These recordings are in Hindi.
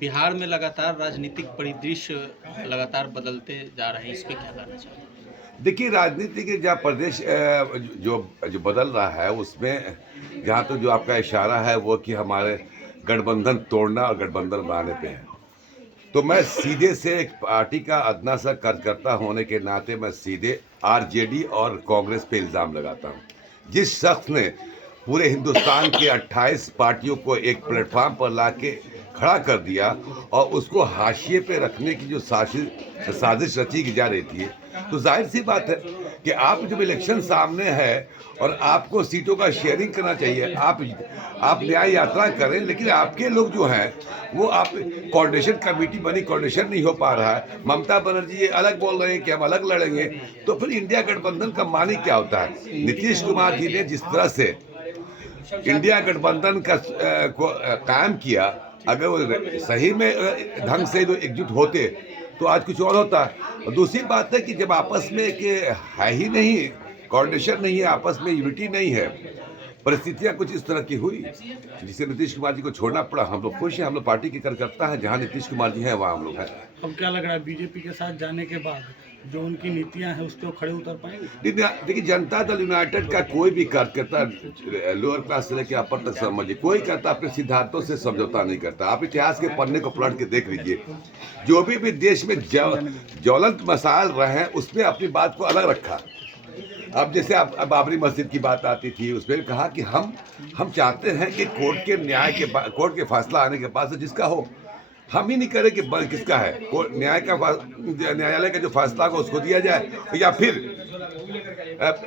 बिहार में लगातार राजनीतिक परिदृश्य लगातार बदलते जा रहे हैं, इस पे क्या कहना चाहिए? देखिए, राजनीति के जहाँ प्रदेश जो जो बदल रहा है उसमें जहाँ तो जो आपका इशारा है वो कि हमारे गठबंधन तोड़ना और गठबंधन बनाने पे है। तो मैं सीधे से एक पार्टी का अदना सा कार्यकर्ता होने के नाते मैं सीधे आरजेडी और कांग्रेस पे इल्ज़ाम लगाता हूँ। जिस शख्स ने पूरे हिंदुस्तान की 28 पार्टियों को एक प्लेटफॉर्म पर लाके खड़ा कर दिया और उसको हाशिए पे रखने की जो साजिश रची की जा रही थी, तो जाहिर सी बात है कि आप जब इलेक्शन सामने है और आपको सीटों का शेयरिंग करना चाहिए, आप न्याय यात्रा करें, लेकिन आपके लोग जो हैं वो आप कोऑर्डिनेशन कमेटी बनी, कोऑर्डिनेशन नहीं हो पा रहा है। ममता बनर्जी ये अलग बोल रहे हैं कि हम अलग लड़ेंगे, तो फिर इंडिया गठबंधन का मानी क्या होता है? नीतीश कुमार जी ने जिस तरह से इंडिया गठबंधन का कायम किया, अगर वो सही में ढंग से जो एकजुट होते तो आज कुछ और होता। और दूसरी बात है कि जब आपस में कि है ही नहीं, कोऑर्डिनेशन नहीं है, आपस में यूनिटी नहीं है, परिस्थितियां कुछ इस तरह की हुई जिसे नीतीश कुमार जी को छोड़ना पड़ा। हम लोग खुश हैं, हम लोग पार्टी के कार्यकर्ता हैं, जहाँ नीतीश कुमार जी हैं वहाँ हम लोग हैं। अब क्या लग रहा है बीजेपी के साथ जाने के बाद जो उनकी नीतियां हैं उस पर खड़े उतर पाएंगे? देखिए, जनता दल यूनाइटेड का कोई भी कार्यकर्ता लोअर क्लास से लेकर अपर तक समझिए, कोई करता अपने सिद्धांतों से समझौता नहीं करता। आप इतिहास के पन्ने को पलट के देख लीजिए, जो भी देश में ज्वलंत मसाइल रहे हैं उसमें अपनी बात को अलग रखा। अब जैसे अब बाबरी मस्जिद की बात आती थी, उसमें कहा कि हम चाहते हैं कि कोर्ट के फैसला आने के बाद से जिसका हो, हम ही नहीं करें कि किसका है। न्यायालय का जो फैसला हो उसको दिया जाए या फिर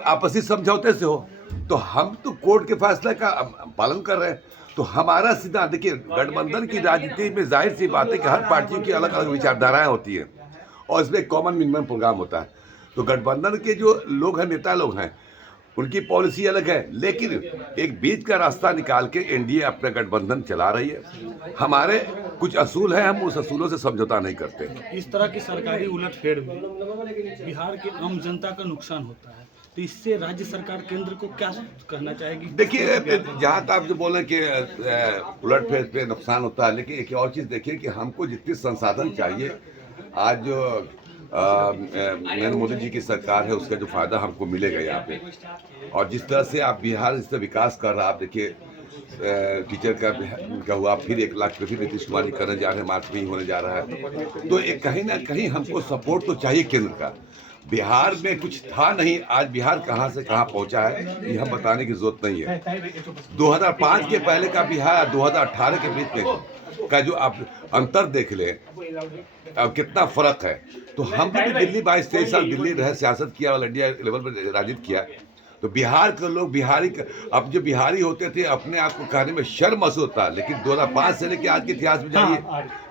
आपसी समझौते से हो। तो हम तो कोर्ट के फैसले का पालन कर रहे हैं। तो हमारा सिद्धांत देखिए, गठबंधन की राजनीति में जाहिर सी बात है कि हर पार्टी की अलग अलग विचारधाराएं होती हैं और इसमें कॉमन मिनिमम प्रोग्राम होता है। तो गठबंधन के जो लोग हैं, नेता लोग हैं, उनकी पॉलिसी अलग है, लेकिन एक बीच का रास्ता निकाल के एनडीए अपना गठबंधन चला रही है। हमारे कुछ असूल हैं, हम उस असूलों से समझौता नहीं करते। इस तरह की सरकारी उलटफेर में बिहार की आम जनता का नुकसान होता है, तो इससे राज्य सरकार केंद्र को क्या कहना चाहेगी? देखिए, जहाँ तक आप जो बोल रहे हैं कि उलटफेर पे नुकसान होता है, लेकिन एक और चीज़ देखिए कि हमको जितने संसाधन चाहिए, आज जो नरेंद्र मोदी जी की सरकार है उसका जो फायदा हमको मिलेगा यहाँ पे। और जिस तरह से आप बिहार इससे विकास कर रहा, आप देखिए टीचर का हुआ, फिर 1 लाख पे फिर नीतीश कुमार जी करने जा रहे हैं, मार्च में ही होने जा रहा है। तो एक कहीं ना कहीं हमको सपोर्ट तो चाहिए केंद्र का। बिहार में कुछ था नहीं, आज बिहार कहाँ से कहाँ पहुँचा है ये हम बताने की जरूरत नहीं है। 2005 के पहले का बिहार 2018 के बीच में का जो आप अंतर देख ले, अब कितना फर्क है। तो हम भी दिल्ली 22-23 साल दिल्ली रहे, सियासत किया और इंडिया लेवल पर राजनीति किया। तो बिहार के लोग अब जो बिहारी होते थे अपने आप को कहने में शर्म महसूस होता है, लेकिन 2005 से लेकर आज के इतिहास में जाइए,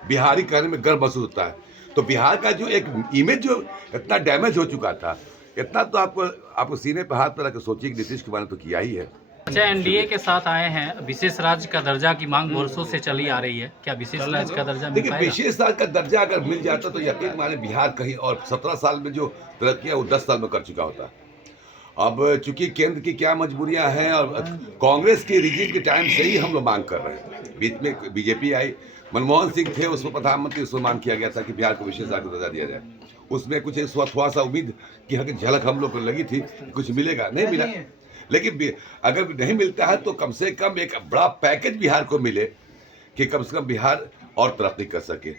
बिहारी कहने में गर्व महसूस होता है। तो बिहार का जो एक इमेज जो इतना डैमेज हो चुका था, इतना तो आपको सीने पर हाथ पर रख सोचिए कि नीतीश कुमार ने तो किया ही है। अच्छा, एनडीए के साथ आए हैं, विशेष राज्य का दर्जा की मांग वर्षों से चली आ रही है, क्या विशेष राज्य का दर्जा मिल देखिए, पाएगा? विशेष राज्य का दर्जा अगर मिल जाता तो यकीन माने बिहार कहीं और 17 साल में जो तरक्की है वो 10 साल में कर चुका होता। अब चूंकि केंद्र की क्या मजबूरियां हैं और कांग्रेस के रिजीम के टाइम से ही हम लोग मांग कर रहे हैं। बीच में बीजेपी आई, मनमोहन सिंह थे उसमें प्रधानमंत्री, उसमें मांग किया गया था कि बिहार को विशेष राज्य का दर्जा दिया जाए। उसमें कुछ थोड़ा सा उम्मीद की झलक हम लोग को लगी थी, कुछ मिलेगा, नहीं मिला। लेकिन अगर नहीं मिलता है तो कम से कम एक बड़ा पैकेज बिहार को मिले कि कम से कम बिहार और तरक्की कर सके।